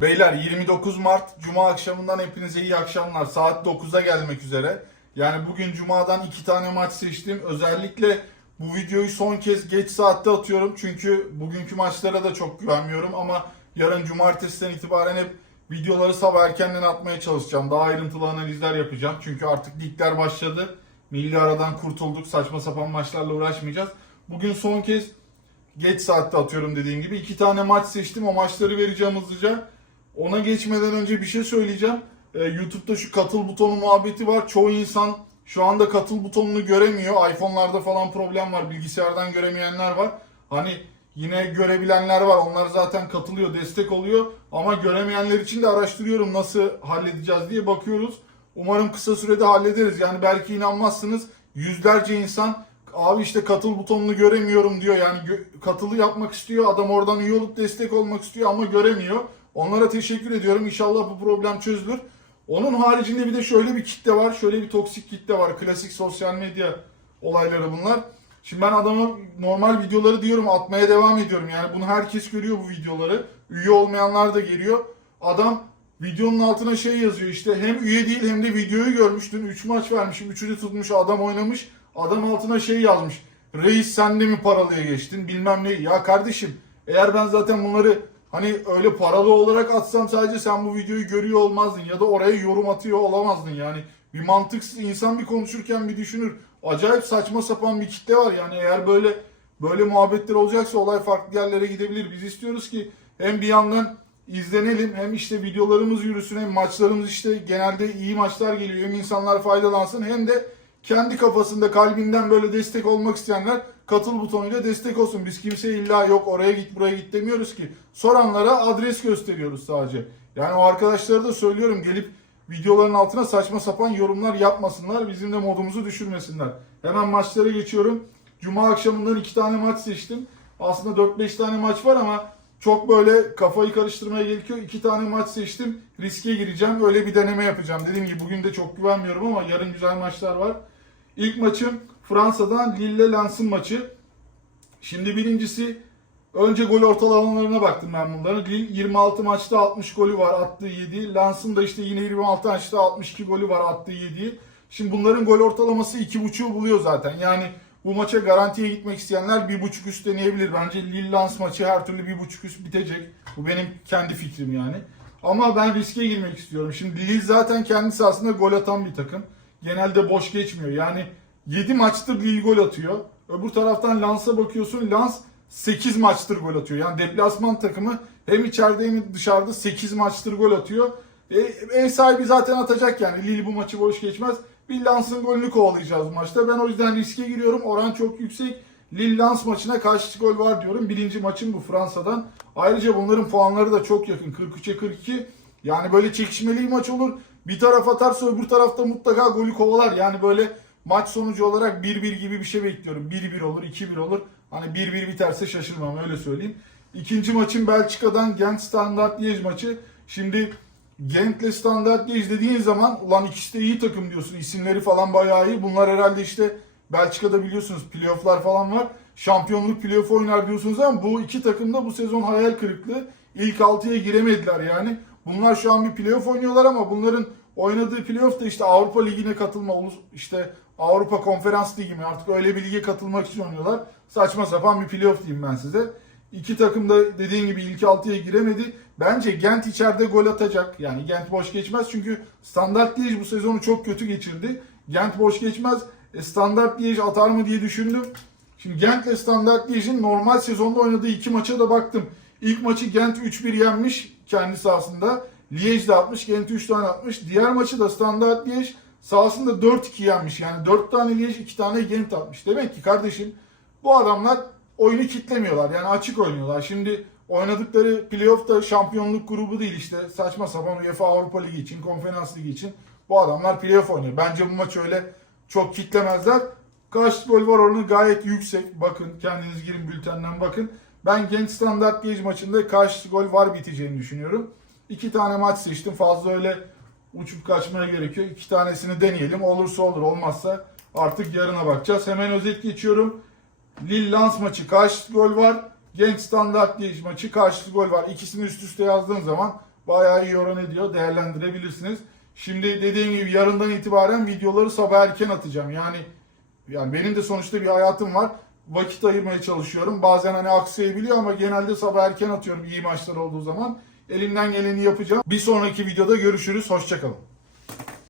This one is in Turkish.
Beyler 29 Mart Cuma akşamından hepinize iyi akşamlar. Saat 9'a gelmek üzere. Yani bugün Cuma'dan iki tane maç seçtim. Özellikle bu videoyu son kez geç saatte atıyorum. Çünkü bugünkü maçlara da çok güvenmiyorum. Ama yarın Cumartesi'den itibaren hep videoları sabah erkenden atmaya çalışacağım. Daha ayrıntılı analizler yapacağım. Çünkü artık ligler başladı. Milli aradan kurtulduk. Saçma sapan maçlarla uğraşmayacağız. Bugün son kez geç saatte atıyorum dediğim gibi. iki tane maç seçtim. O maçları vereceğim hızlıca. Ona geçmeden önce bir şey söyleyeceğim. Ee, YouTube'da şu katıl butonu muhabbeti var. Çoğu insan şu anda katıl butonunu göremiyor. iPhone'larda falan problem var. Bilgisayardan göremeyenler var. Hani yine görebilenler var. Onlar zaten katılıyor, destek oluyor. Ama göremeyenler için de araştırıyorum nasıl halledeceğiz diye bakıyoruz. Umarım kısa sürede hallederiz. Yani belki inanmazsınız. Yüzlerce insan abi işte katıl butonunu göremiyorum diyor. Yani katılı yapmak istiyor. Adam oradan üye olup destek olmak istiyor ama göremiyor. Onlara teşekkür ediyorum. İnşallah bu problem çözülür. Onun haricinde bir de şöyle bir kitle var. Şöyle bir toksik kitle var. Klasik sosyal medya olayları bunlar. Şimdi ben adama normal videoları diyorum atmaya devam ediyorum. Yani bunu herkes görüyor bu videoları. Üye olmayanlar da geliyor. Adam videonun altına şey yazıyor işte hem üye değil hem de videoyu görmüş. Dün 3 maç vermişim. Üçünü tutmuş adam oynamış. Adam altına şey yazmış. Reis sen de mi paralıya geçtin bilmem ne. Ya kardeşim eğer ben zaten bunları hani öyle paralı olarak atsam sadece sen bu videoyu görüyor olmazdın. Ya da oraya yorum atıyor olamazdın yani. Bir mantıksız insan bir konuşurken bir düşünür. Acayip saçma sapan bir kitle var yani eğer böyle böyle muhabbetler olacaksa olay farklı yerlere gidebilir. Biz istiyoruz ki hem bir yandan izlenelim hem işte videolarımız yürüsün hem maçlarımız işte genelde iyi maçlar geliyor hem insanlar faydalansın hem de kendi kafasında kalbinden böyle destek olmak isteyenler katıl butonuyla destek olsun. Biz kimseye illa yok oraya git buraya git demiyoruz ki. Soranlara adres gösteriyoruz sadece. Yani o arkadaşlara da söylüyorum gelip videoların altına saçma sapan yorumlar yapmasınlar. Bizim de modumuzu düşürmesinler. Hemen maçlara geçiyorum. Cuma akşamından iki tane maç seçtim. Aslında 4-5 tane maç var ama çok böyle kafayı karıştırmaya gerekiyor. İki tane maç seçtim. Riske gireceğim. Öyle bir deneme yapacağım. Dediğim gibi bugün de çok güvenmiyorum ama yarın güzel maçlar var. İlk maçım Fransa'dan Lille Lens'in maçı. Şimdi birincisi önce gol ortalamalarına baktım ben bunların. Lille 26 maçta 60 golü var attığı 7. Lens'in de işte yine 26 maçta 62 golü var attığı 7. Şimdi bunların gol ortalaması 2.5'u buluyor zaten. Yani bu maça garantiye gitmek isteyenler 1.5 üst deneyebilir. Bence Lille Lens maçı her türlü 1.5 üst bitecek. Bu benim kendi fikrim yani. Ama ben riske girmek istiyorum. Şimdi Lille zaten kendisi aslında gol atan bir takım. Genelde boş geçmiyor. Yani 7 maçtır Lille gol atıyor. Öbür taraftan Lens'a bakıyorsun. Lens 8 maçtır gol atıyor. Yani deplasman takımı hem içeride hem dışarıda 8 maçtır gol atıyor. E, ev sahibi zaten atacak yani. Lille bu maçı boş geçmez. Bir Lens'ın golünü kovalayacağız maçta. Ben o yüzden riske giriyorum. Oran çok yüksek. Lille Lens maçına kaç gol var diyorum. Birinci maçım bu Fransa'dan. Ayrıca bunların puanları da çok yakın. 43'e 42. Yani böyle çekişmeli bir maç olur. Bir taraf atarsa öbür tarafta mutlaka golü kovalar. Yani böyle maç sonucu olarak 1-1 gibi bir şey bekliyorum. 1-1 olur, 2-1 olur. Hani 1-1 biterse şaşırmam öyle söyleyeyim. İkinci maçın Belçika'dan Gent Standard Liège maçı. Şimdi Gent'le Standard Liège dediğin zaman ulan ikisi de iyi takım diyorsun. İsimleri falan bayağı iyi. Bunlar herhalde işte Belçika'da biliyorsunuz playofflar falan var. Şampiyonluk playoff oynar diyorsunuz ama bu iki takım da bu sezon hayal kırıklığı. İlk 6'ya giremediler yani. Bunlar şu an bir playoff oynuyorlar ama bunların oynadığı playoff da işte Avrupa Ligi'ne katılma, işte Avrupa Konferans Ligi mi artık öyle bir lige katılmak için oynuyorlar. Saçma sapan bir playoff diyeyim ben size. İki takım da dediğin gibi ilk 6'ya giremedi. Bence Gent içeride gol atacak. Yani Gent boş geçmez çünkü Standart Liège bu sezonu çok kötü geçirdi. Gent boş geçmez. E, Standart Liège atar mı diye düşündüm. Şimdi Gent ile Standart Liège'in normal sezonda oynadığı iki maça da baktım. İlk maçı Gent 3-1 yenmiş kendi sahasında. Liège de atmış, Gent 3 tane atmış. Diğer maçı da Standart Liège sahasında 4-2 yenmiş. Yani 4 tane Liège 2 tane Gent atmış. Demek ki kardeşim bu adamlar oyunu kitlemiyorlar. Yani açık oynuyorlar. Şimdi oynadıkları playoff'ta şampiyonluk grubu değil işte saçma sapan UEFA Avrupa Ligi için, Konferans Ligi için bu adamlar playoff oynuyor. Bence bu maç öyle çok kitlemezler. Kaç gol var oranı gayet yüksek. Bakın kendiniz girin bültenden bakın. Ben Gent Standart Liège maçında kaç gol var biteceğini düşünüyorum. İki tane maç seçtim. Fazla öyle uçup kaçmaya gerekiyor. İki tanesini deneyelim. Olursa olur olmazsa artık yarına bakacağız. Hemen özet geçiyorum. Lille Lens maçı kaç gol var? Genç Standart Liège maçı karşılıklı gol var. İkisini üst üste yazdığın zaman bayağı iyi oran ediyor. Değerlendirebilirsiniz. Şimdi dediğim gibi yarından itibaren videoları sabah erken atacağım. Yani yani benim de sonuçta bir hayatım var. Vakit ayırmaya çalışıyorum. Bazen hani aksayabiliyor ama genelde sabah erken atıyorum iyi maçlar olduğu zaman. Elimden geleni yapacağım. Bir sonraki videoda görüşürüz. Hoşçakalın.